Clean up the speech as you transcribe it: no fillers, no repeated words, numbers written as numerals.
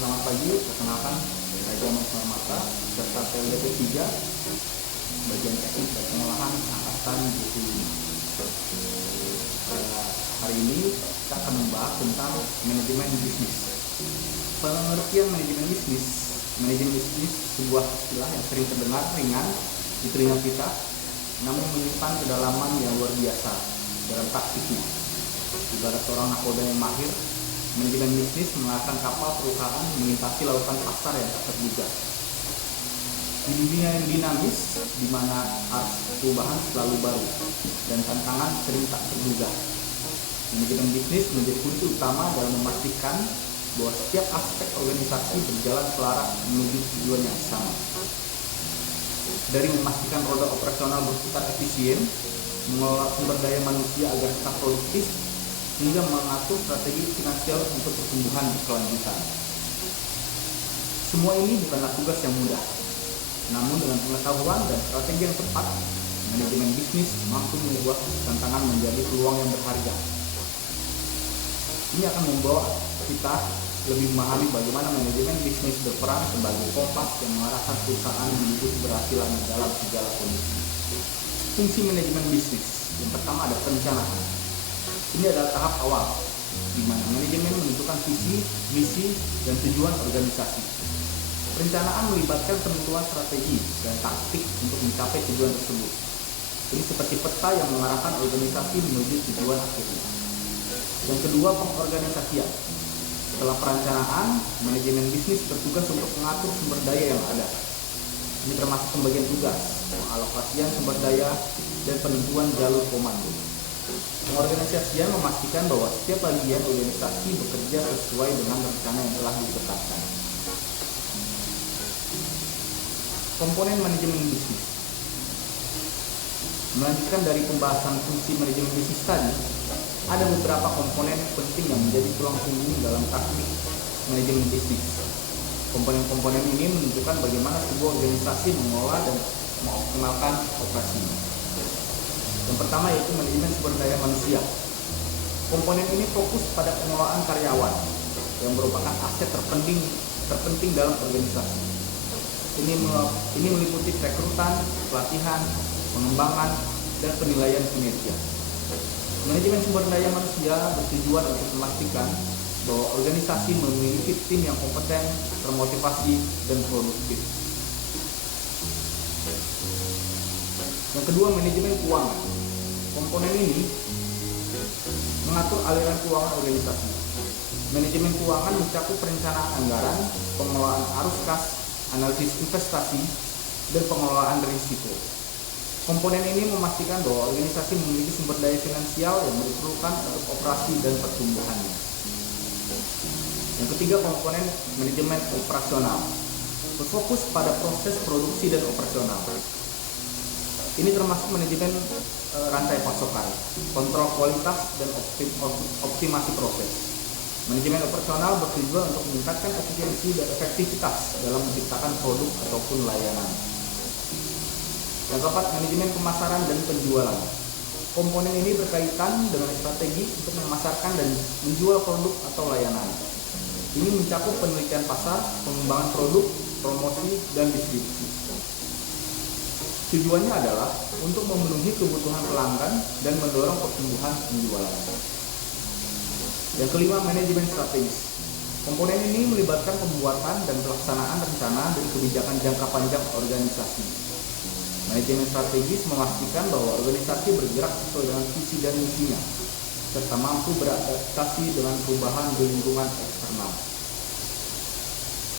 Selamat pagi, perkenalkan saya Jamal Mata, serta PLDP 3, bagian teknik dan pengolahan angkatan 25. Hari ini kita akan membahas tentang manajemen bisnis. Pengertian manajemen bisnis sebuah istilah yang sering terdengar ringan di telinga kita, namun menyimpan kedalaman yang luar biasa dalam praktiknya. Ibarat seorang nakoda yang mahir, manajemen bisnis mengarahkan kapal perusahaan melintasi lautan pasar yang tak terduga. Di dunia yang dinamis, di mana arus perubahan selalu baru dan tantangan sering tak terduga, manajemen bisnis menjadi kunci utama dalam memastikan bahwa setiap aspek organisasi berjalan selaras menuju tujuan yang sama. Dari memastikan roda operasional berputar efisien, mengelola sumber daya manusia agar tetap produktif, hingga mengatur strategi finansial untuk pertumbuhan berkelanjutan. Semua ini bukanlah tugas yang mudah, namun dengan pengetahuan dan strategi yang tepat, manajemen bisnis mampu mengubah tantangan menjadi peluang yang berharga. Ini akan membawa kita lebih memahami bagaimana manajemen bisnis berperan sebagai kompas yang mengarahkan perusahaan menuju keberhasilan dalam segala kondisi. Fungsi manajemen bisnis yang pertama ada perencanaan. Ini adalah tahap awal, di mana manajemen menentukan visi, misi, dan tujuan organisasi. Perencanaan melibatkan penentuan strategi dan taktik untuk mencapai tujuan tersebut. Ini seperti peta yang mengarahkan organisasi menuju tujuan akhirnya. Yang kedua, pengorganisasian. Setelah perencanaan, manajemen bisnis bertugas untuk mengatur sumber daya yang ada. Ini termasuk pembagian tugas, pengalokasian sumber daya, dan penentuan jalur komando. Pengorganisasian memastikan bahwa setiap bagian organisasi bekerja sesuai dengan rencana yang telah ditetapkan. Komponen manajemen bisnis. Melanjutkan dari pembahasan fungsi manajemen bisnis tadi, ada beberapa komponen penting yang menjadi tulang punggung dalam praktik manajemen bisnis. Komponen-komponen ini menentukan bagaimana sebuah organisasi mengelola dan mengoptimalkan operasinya. Yang pertama yaitu manajemen sumber daya manusia. Komponen ini fokus pada pengelolaan karyawan yang merupakan aset terpenting dalam organisasi. Ini meliputi rekrutan, pelatihan, pengembangan, dan penilaian kinerja. Manajemen sumber daya manusia bertujuan untuk memastikan bahwa organisasi memiliki tim yang kompeten, termotivasi, dan produktif. Yang kedua, manajemen keuangan. Komponen ini mengatur aliran keuangan organisasi. Manajemen keuangan mencakup perencanaan anggaran, pengelolaan arus kas, analisis investasi, dan pengelolaan risiko. Komponen ini memastikan bahwa organisasi memiliki sumber daya finansial yang diperlukan untuk operasi dan pertumbuhannya. Yang ketiga, komponen manajemen operasional. Berfokus pada proses produksi dan operasional. Ini termasuk manajemen rantai pasokan, kontrol kualitas, dan optimasi proses. Manajemen operasional bertujuan untuk meningkatkan efisiensi dan efektivitas dalam menciptakan produk ataupun layanan. Yang keempat, manajemen pemasaran dan penjualan. Komponen ini berkaitan dengan strategi untuk memasarkan dan menjual produk atau layanan. Ini mencakup penelitian pasar, pengembangan produk, promosi, dan distribusi. Tujuannya adalah untuk memenuhi kebutuhan pelanggan dan mendorong pertumbuhan penjualan. Yang kelima, manajemen strategis. Komponen ini melibatkan pembuatan dan pelaksanaan rencana dan kebijakan jangka panjang organisasi. Manajemen strategis memastikan bahwa organisasi bergerak sesuai dengan visi dan misinya, serta mampu beradaptasi dengan perubahan di lingkungan eksternal.